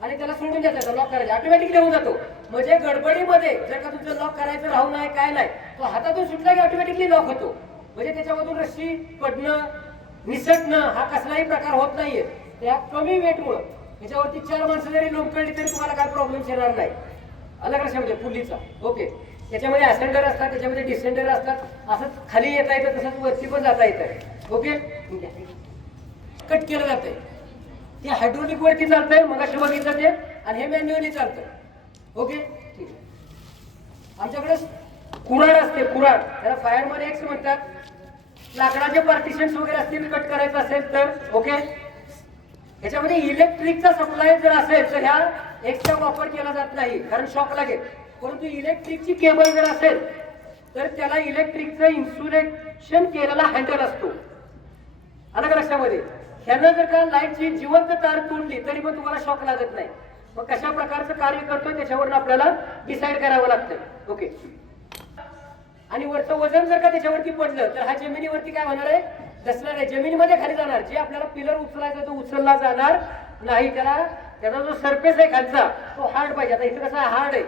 आणि त्याला सोडून द्यायचा लॉक करायचा. ऑटोमॅटिकली होऊन जातो. म्हणजे गडबडीमध्ये जर का तुमचं लॉक करायचं राहू नाही काय नाही तो हातातून सुटला की ऑटोमॅटिकली लॉक होतो. म्हणजे त्याच्यामधून रस्सी पडणं निसटणं हा कसलाही प्रकार होत नाहीये. त्या कमी वेटमुळं याच्यावरती चार माणसं जरी लोंबकळली तरी तुम्हाला काय प्रॉब्लेम येणार नाही. अलग लक्षामध्ये? पुलीचा. ओके त्याच्यामध्ये असेंडर असतात त्याच्यामध्ये डिसेंडर असतात. असं खाली येता येतं तसंच वरती पण जाता येतं. ओके कट केलं जातंय. ते हायड्रोलिक वरती चालतंय मग असे बघितलं ते आणि हे मॅन्युअली चालतं ओके ठीक आहे. आमच्याकडे कुराड असते कुराड त्याला फायरमध्ये एक्स म्हणतात. लाकडाचे पार्टिशन्स वगैरे असतील कट करायचं असेल तर ओके याच्यामध्ये इलेक्ट्रिकचा सप्लाय जर असेल तर ह्या एक्सचा वापर केला जात नाही कारण शॉक लागेल. परंतु इलेक्ट्रिकची केबल जर असेल तर त्याला इलेक्ट्रिकचं इन्सुलेशन केलेला हँडल असतो. अलग लक्षामध्ये? त्यांना जर का लाईटची जिवंत तार तोडली तरी पण तुम्हाला शॉक लागत नाही. मग कशा प्रकारचं कार्य करतो त्याच्यावरून आपल्याला डिसाईड करावं लागतं ओके आणि वरचं वजन जर का त्याच्यावरती पडलं तर हा जमिनीवरती काय होणार आहे? दसणार आहे. जमिनीमध्ये खाली जाणार. जे आपल्याला पिलर उचलायचा तो उचलला जाणार नाही. त्याला त्याचा जो सरफेस आहे खालचा तो हार्ड पाहिजे. आता इथं कसा हार्ड आहे.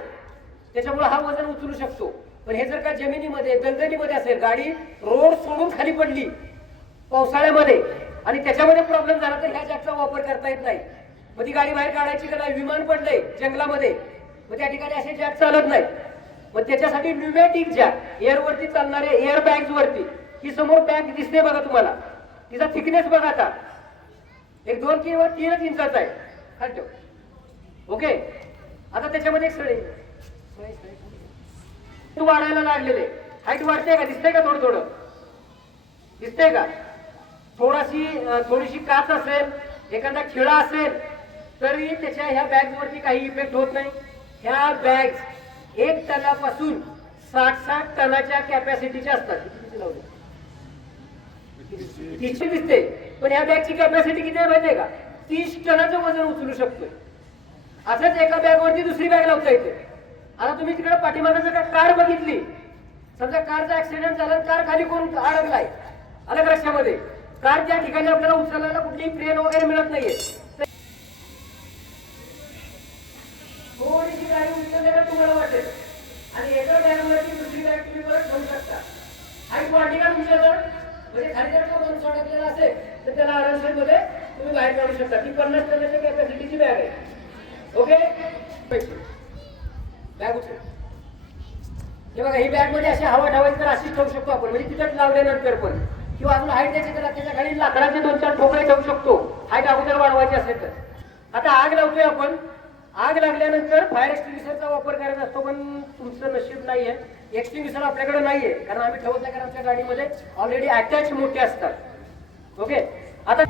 त्याच्यामुळे हा वजन उचलू शकतो. पण हे जर का जमिनीमध्ये दलदलीमध्ये असेल गाडी रोड सोडून खाली पडली पावसाळ्यामध्ये आणि त्याच्यामध्ये प्रॉब्लेम झाला तर ह्या जॅकचा वापर करता येत नाही. मग ती गाडी बाहेर काढायची का नाही? विमान पडलंय जंगलामध्ये. मग त्या ठिकाणी असे जॅक चालत नाही मग त्याच्यासाठी न्यूमॅटिक जॅक एअरवरती चालणारे एअर बॅग्स वरती ही समोर बॅग दिसते बघा तुम्हाला. तिचा थिकनेस बघा आता. एक दोन किंवा तीनच इंचाचा आहे. ठेव. ओके? आता त्याच्यामध्ये एक सळी तू वाढायला लागलेले. हाईट वाढते का? दिसते का थोडं थोडं? दिसते का? थोडाशी थोडीशी काच असेल एखादा खिळा असेल तरी त्याच्या ह्या बॅग्स वरती काही इफेक्ट होत नाही. ह्या बॅग्स एक टनापासून साठ साठ टनाच्या कॅपॅसिटीच्या असतात. तीसशे दिसते. पण ह्या बॅगची कॅपॅसिटी किती आहे माहितीये का? तीस टनाचं वजन उचलू शकतोय. असंच एका बॅग वरती दुसरी बॅग लावता येते. आता तुम्ही तिकडे पाठीमागाचं का कार बघितली समजा कारचा ऍक्सिडेंट झाला कार खाली कोण अडकलाय अलग रस्त्यामध्ये? कार त्या ठिकाणी आपल्याला उचलायला कुठलीही क्रेन वगैरे मिळत नाहीये. तर थोडीशी गाडी उचलल्याला तुम्हाला वाटेल. आणि एका बॅगवरती दुसरी गाडी तुम्ही परत ठेवू शकता. हाईट वाढली तुमच्या जर म्हणजे खाली जर का माणूस असेल तर त्याला आरामशीरमध्ये तुम्ही बाहेर काढू शकता. ती पन्नास टनाच्या कॅपॅसिटीची बॅग आहे. ओके बॅग उचल. हे बघा ही बॅगमध्ये अशी हवा ठेवायची तर अशीच ठेवू शकतो आपण. म्हणजे तिथंच लावल्यानंतर पण. किंवा अजून हाईट द्यायची तर त्याच्याखाली लाकडाचे दोन चार ठोकळे ठेवू शकतो. हाईट अगोदर वाढवायची असेल तर. आता आग लावतोय आपण. आग लागल्यानंतर फायर एक्सटिंग्विशरचा वापर करायचा असतो पण तुमचं नशीब नाही आहे एक्सटिंग्विशर आपल्याकडे नाहीये कारण आम्ही ठेवत नाही कारण आमच्या गाडीमध्ये ऑलरेडी अटॅच मोठे असतात. ओके आता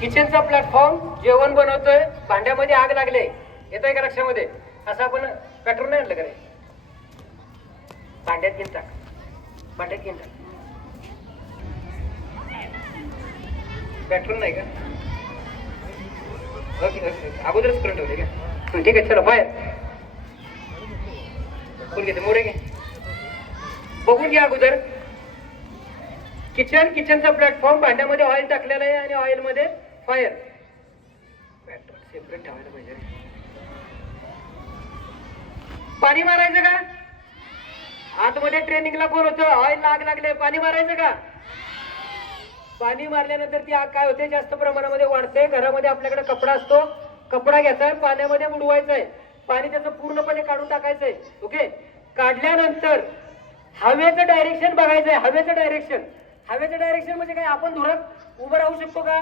किचनचा प्लॅटफॉर्म जेवण बनवतोय भांड्यामध्ये आग लागले. येत आहे का लक्षामध्ये? असं आपण पेट्रोल नाही आणलं का भांड्यात घेऊन टाक. भांड्यात घेऊन टाक. पेट्रोल नाही का? Okay okay okay. अगोदरच करून ठेवले का? ठीक आहे चला बाहेर कोण घेते मोरे घे. बघून घ्या अगोदर. किचन किचनचा प्लॅटफॉर्म भांड्यामध्ये ऑइल टाकलेलं आहे आणि ऑइलमध्ये फायर पेट्रोल सेपरेट ठेवायला पाहिजे. पाणी मारायचं का? आतमध्ये ट्रेनिंगला कोण होतं? ऑइल लाग लागले. पाणी मारायचं का? पाणी मारल्यानंतर ती आग काय होते? जास्त प्रमाणामध्ये वाढते. घरामध्ये आपल्याकडे कपडा असतो. कपडा घ्यायचा आहे पाण्यामध्ये बुडवायचा आहे. पाणी त्याचं पूर्णपणे काढून टाकायचंय ओके? काढल्यानंतर हवेचं डायरेक्शन बघायचंय हवेचं डायरेक्शन हवेचं डायरेक्शन म्हणजे काय? आपण धुरात उभं राहू शकतो का?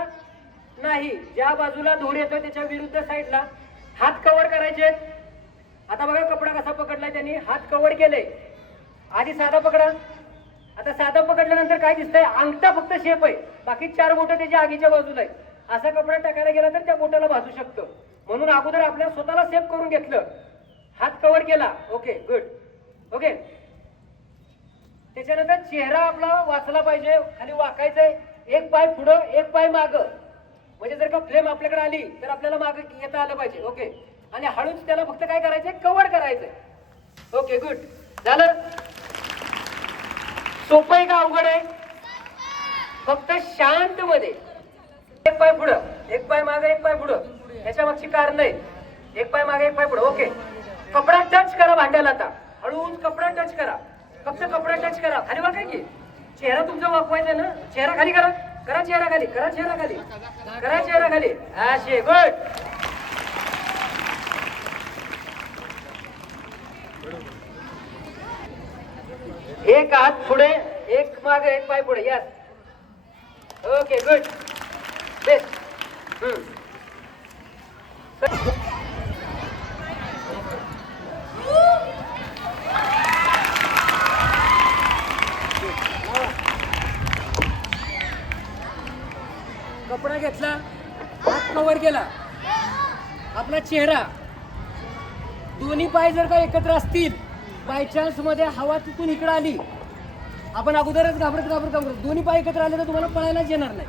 नाही. ज्या बाजूला धूर येतोय त्याच्या विरुद्ध साईडला हात कव्हर करायचे आता बघा कपडा कसा पकडलाय त्यांनी? हात कव्हर केले आधी साधा पकडा. आता साधा पकडल्यानंतर काय दिसतंय? अंगठा फक्त शेप आहे. बाकी चार बोटं त्याच्या आगीच्या बाजूला आहे असा कपडा टाकायला गेला तर त्या बोटाला भाजू शकतं. म्हणून अगोदर आपल्या स्वतःला सेफ करून घेतलं. हात कव्हर केला. ओके गुड ओके त्याच्यानंतर चेहरा आपला वाचला पाहिजे. खाली वाकायचंय. एक पाय पुढं एक पाय माग. म्हणजे जर का फ्लेम आपल्याकडे आली तर आपल्याला माग येता आलं पाहिजे. ओके आणि हळूच त्याला फक्त काय करायचंय? कव्हर करायचंय. ओके गुड झालं? सोपं आहे का अवघड आहे? फक्त शांत मध्ये पाय पुढं. एक पाय मागे एक पाय पुढं. याच्या मागची कारण नाही. एक पाय मागे एक पाय पुढं. ओके. कपडा टच करा भांड्याला आता. हळूहळू कपडा टच करा. फक्त कपडा टच करा. खाली वाका की. चेहरा तुमचा वाकवायचा ना? चेहरा खाली करा. करा चेहरा खाली. करा चेहरा खाली. करा चेहरा खाली. असे गुड. एक हात पुढे एक मागे एक पाय पुढे. यस ओके गुड बेस्ट कपडा घेतला हात कवर केला. आपला चेहरा. दोन्ही पाय जर का एकत्र असतील बाय चान्समध्ये हवा तिथून इकडं आली. आपण अगोदरच घाबरत घाबरत घाबरत दोन्ही पाय एकत्र आले तर तुम्हाला पळायलाच येणार नाही.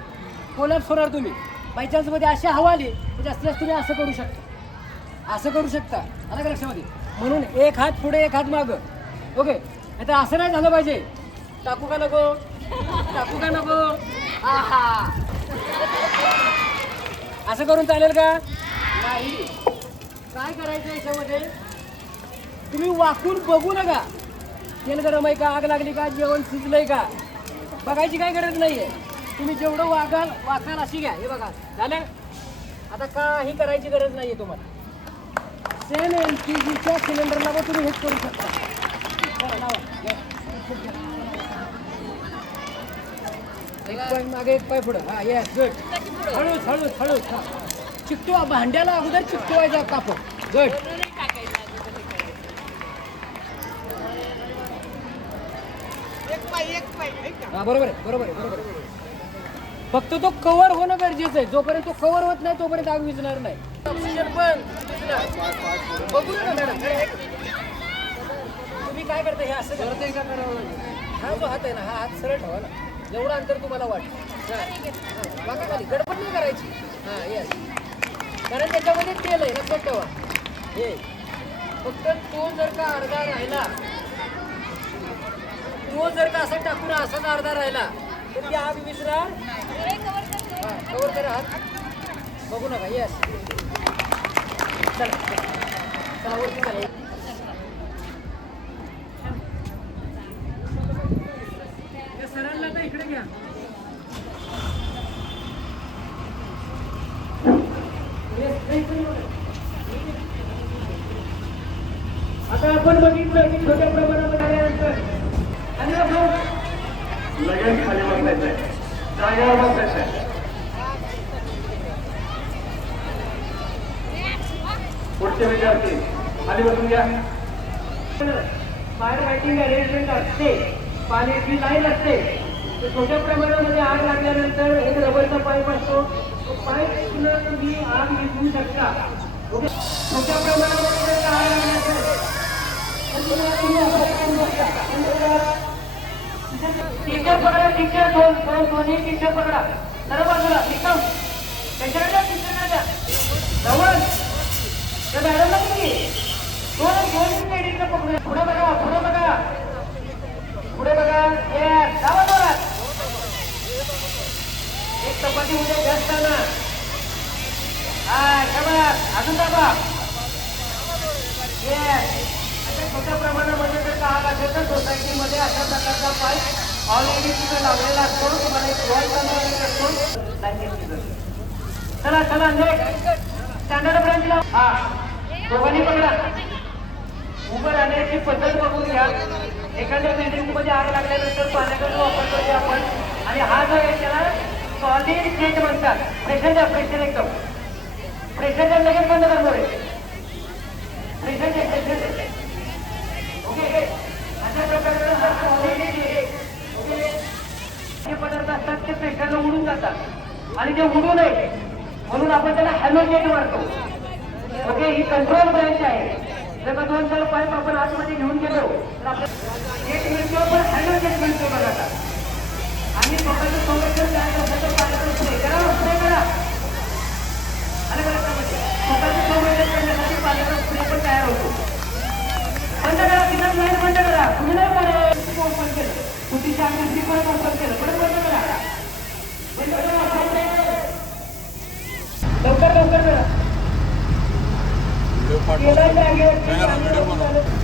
कोलॅप्स होणार तुम्ही. बाय चान्समध्ये अशी हवा आली तर जास्तीत जास्त तुम्ही असं करू शकता. असं करू शकता. आला का लक्षामध्ये? म्हणून एक हात पुढे एक हात मागं. ओके आता असं नाही झालं पाहिजे. टाकू का नको? टाकू का नको? असं करून चालेल का? नाही. काय करायचं याच्यामध्ये? तुम्ही वाकून बघू नका. तेल गरम आहे का आग लागली का जेवण शिजलंय का? बघायची काय गरज नाही आहे तुम्ही जेवढं वागाल वाकाल अशी घ्या. हे बघा झालं? आता काही करायची गरज नाही आहे तुम्हाला. सेम एल पी जीच्या सिलेंडरला पण तुम्ही हेच करू शकता. एक पॉईंट मागे एक पाय पुढं. हा येस गुड हळूच हळूच हळूच. चिकटू भांड्याला अगोदर चिकटवायचा कापड. गुड बरोबर आहे बरोबर आहे बरोबर आहे. फक्त तो कव्हर होणं गरजेचं आहे. जोपर्यंत तो कव्हर होत नाही तोपर्यंत आग विजणार नाही. ऑक्सिजन पण. बघू नका मॅडम तुम्ही काय करता हे असं करताय का करावं हा जो हात आहे ना हा हात सरळ ठेवा ना. जेवढं अंतर तुम्हाला वाटतं. वाका खाली गडबड नाही करायची. हा येस कारण त्याच्यामध्ये तेल आहे लक्षात ठेवा हे. फक्त तो जर का अर्धा राहिला तो जर का असं टाकून असाच अर्धा राहिला तर ती आग विसरार कवर करा हात. बघू नका येस चला चला. चला सरांना आता इकडे घ्या. आता आपण बघितलं की छोट्या प्रमाणामध्ये आल्यानंतर आणि आपण लगेच खाली बसायचंय जागेवर बसायचंय पुढचे विद्यार्थी खाली बसून घ्या. फायर फायटिंग अरेंजमेंट असते पाण्याची लाईन असते. तर छोट्या प्रमाणामध्ये आग लागल्यानंतर एक रबरचा पाईप असतो. तो पाईप तुम्ही आग विझवू शकता. छोट्या प्रमाणामध्ये का आग लागल्यानंतर तुम्ही असं करू शकता. टीचर पकडा टीचर. दोन दोन दोन्ही टीचर पकडा. जरा बाजूला निकम. त्याच्याकडे टीचर द्या जवळ त्या मॅडमला किती दोन दोन लेडीजला पकडूया पुढे बघा पुढे बघा पुढे बघा येस जावा जोरात एक चपाती उद्या जास्त ना हा शाबास अजून दाबा येस अशा छोट्या प्रमाणामध्ये जर का आग असेल तर सोसायटीमध्ये अशा प्रकारचा पाईप ऑलरेडी तिथं लावलेला असतो तुम्हाला एक वॉल बनवलेला असतो लाईनीची गरज. चला स्टँडर्ड ब्रांच हा दोघांनी पकडा उभं राहण्याची पद्धत बघून घ्या. एखाद्या बिल्डिंग आग लागल्यानंतर पाण्याचा जो वापर करतो आपण आणि हा जो आहे त्याला सॉलिड स्टेट म्हणतात. प्रेशर द्या प्रेशर एकदम. प्रेशर द्या लगेच बंद करणार आहे प्रेशर द्या प्रेशर द्या. ओके अशा प्रकारचं सॉलिड ओके जे पदार्थ असतात ते प्रेशरला उडून जातात. आणि ते उडू नये म्हणून आपण त्याला हॅलोजेट मारतो ओके ही कंट्रोल ब्रँच आहे. जर का दोन चार पाईप आपण आतमध्ये घेऊन गेलो तर आपल्याला एक मिळतो पण हॅलोजेट मिळतो बघा आता. आणि स्वतःचं संरक्षण तयार करण्याचं पाण्याचं करा स्प्रे करा. आलं स्वतःचं संरक्षण करण्यासाठी पाण्याचा स्प्रे पण तयार होतो. बंद करा तिथं नाही बंद करा. तुम्ही नाही बरं ओपन केलं. कुठे चार परत ओपन केलं. परत बंद करा. बंद करा लवकर लवकर जरा केला जागेवरती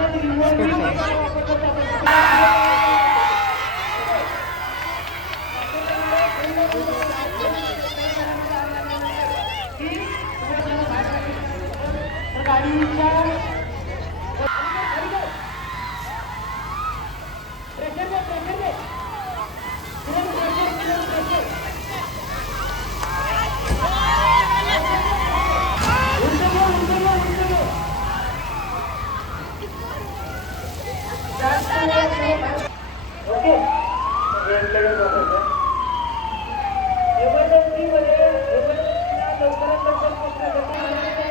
ओके एमर्जन्सीमध्ये एमर्जन्सीला लवकरात लवकर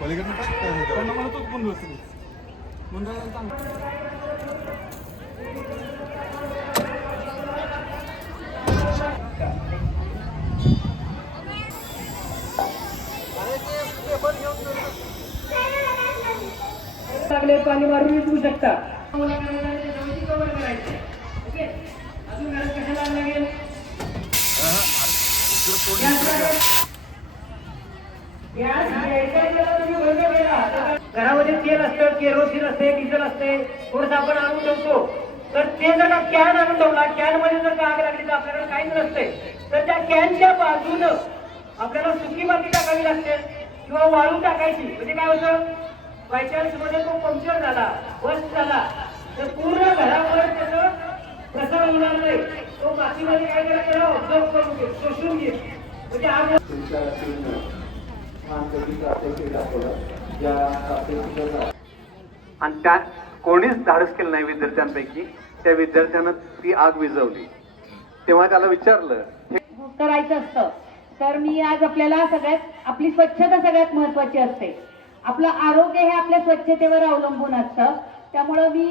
पलीकडनं टाक काय होतं? त्यांना म्हणत होतो पण व्यवस्थित. मंडळाला चांगलं. मागे मारून विकू शकता. कव्हर ओके अजून कशाला लागेल घरामध्ये तेल असतं केरोसिन असते डिझेल असते. थोडस आपण आणून ठेवतो. तर ते जर का कॅन आणून ठेवला कॅनमध्ये जर का आग लागली तर आपल्याकडे काहीच नसते तर त्या कॅनच्या बाजूनं आपल्याला सुकी माती टाकावी लागते किंवा वाळू टाकायची. म्हणजे काय होतं? मध्ये तो पंक्चर झाला बस झाला. तर पूर्ण घरावर त्याचं प्रसार होणार नाही. तो मातीमध्ये काय करा त्याला ऑब्झर्व करून घे शोषून घे. म्हणजे आग आणि त्या कोणीच धाडस केलं नाही विद्यार्थ्यांपैकी. त्या विद्यार्थ्यानं ती आग विझवली. तेव्हा त्याला विचारलं करायचं असतं. तर मी आज आपल्याला सगळ्यात आपली स्वच्छता सगळ्यात महत्वाची असते. आपलं आरोग्य हे आपल्या स्वच्छतेवर अवलंबून असतं. त्यामुळं मी